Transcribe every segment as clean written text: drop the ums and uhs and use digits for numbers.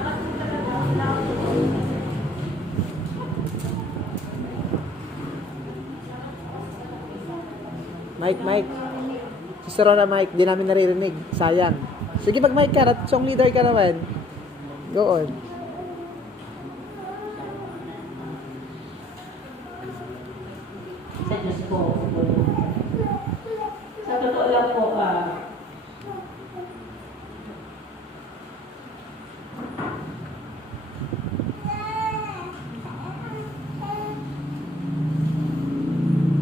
Dapat po talaga, kailangan po. Mike. Sister Rona, Mike. Di namin naririnig. Sayang. Sige, mag-mic ka. Song leader ka naman. Go on. Sa Diyos po. Sa totoo lang po,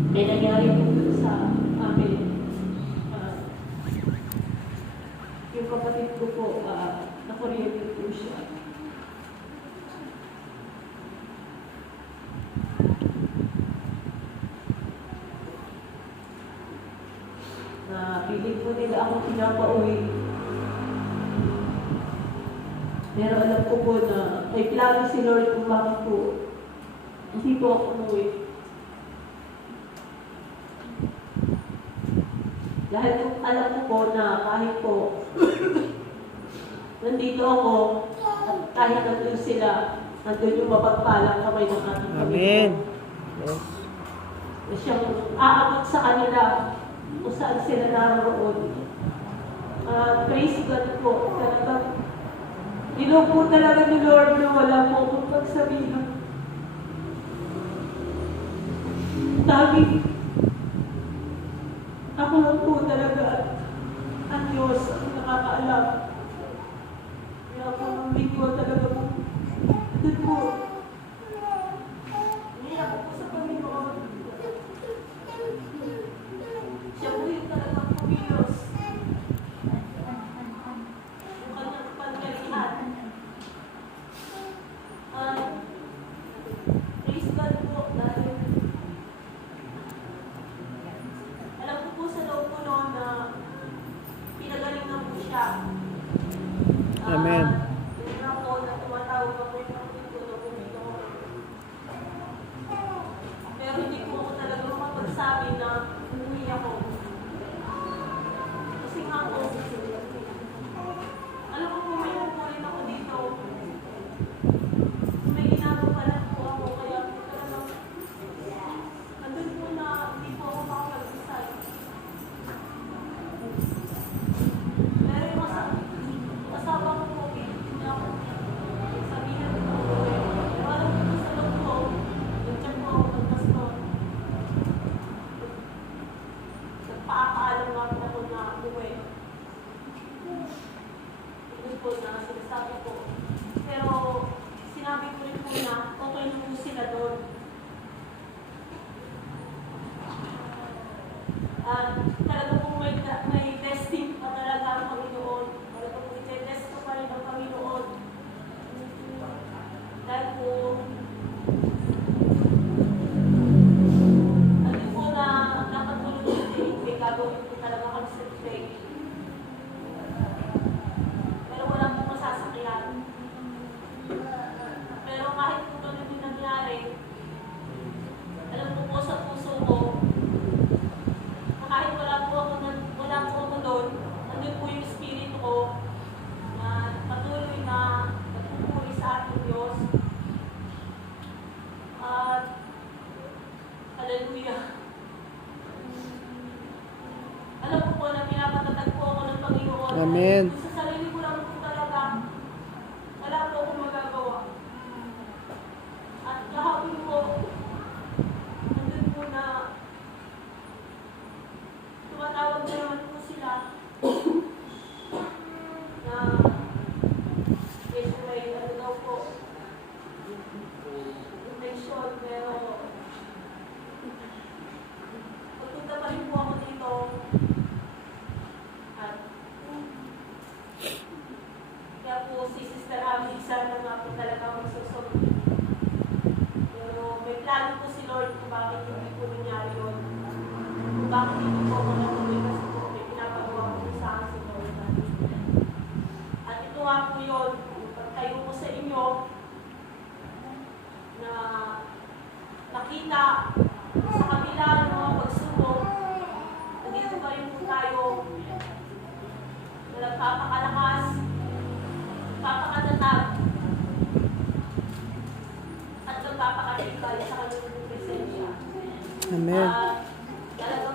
may nangyari po sa amin. Yung kapatid ko po, nakuryente po siya. Piling po nila ako pinapauwi. Pero alam ko po na may plano si Lord kung bakit po hindi po ako umuwi. Dahil alam ko po na kahit po nandito ako at kahit nandun sila, nandun yung mapagpalang kamay ng ating Panginoon. Amen. Yes. Na siyang aabot sa kanila kung saan sila naroon. Praise God po. Talagang ilaw po talaga ni Lord na wala po akong pagsabihan. Dahil ako lang po talaga ang Diyos ang nakakaalam. Kaya ako ang lingwa talaga po. Doon po. Niyak po sa Panginoon. Siya po yung talagang kumilos. Yung kanyang pangyarihan. Praise God po dahil alam ko po sa loob ko noon na pinagaling na po siya. Amen. Yun na po na tumatawag ako yung kapatid ko na bumito. Pero hindi ko ako talaga makapagsabi na umuwi ako. Kasi nga po, alam ko po may kukulit ako dito. May ginagawa po ako, kaya talagang andun po na hindi po ako makapag-isay. Pero yung asawa ko po, hindi niya ako sabihan ko po. Pero alam ko po sa loob ko, nandiyan po ako magpastor. Nagpapaalam nga po ako na umuwi. Yun po na sinasabi ko. Pero sinabi ko rin po na okay na po sila doon. Talaga po may testing pa talaga ang Panginoon. Talaga po i-test ko pa rin ang Panginoon. Dahil po, ano po na napatulog din, may gagawin po talaga kami sa faith. Pero wala pong masasakyan. Pero kahit po ganun yung nangyari, alam ko po sa puso ko, na kahit wala po ako doon, nandun po yung espiritu ko na patuloy na nagpupuri sa ating Diyos. At hallelujah. Alam ko po na pinapatatag po ako ng Panginoon. Amen. Sa sarili ko lang po talaga, wala po akong magagawa. At kahapon po, nandun po na tumatawag na naman po sila na yes, may ano daw po infection, pero pagpunta pa rin po ako dito at kaya po si Sister Abby, isa na nga po talaga magsusunod. Pero may plano po si Lord kung bakit hindi po nangyari yun. Kung bakit hindi po ako natuloy kasi po may pinapagawa po sa akin si Lord. At ito nga po yun, pagtayo ko sa inyo na nakita sa kabila ng mga pagsubok, nandito pa rin po tayo na nagpapakalakas, nagpapakatatag, nagpapakatibay sa kanyang presensya. Amen. Talaga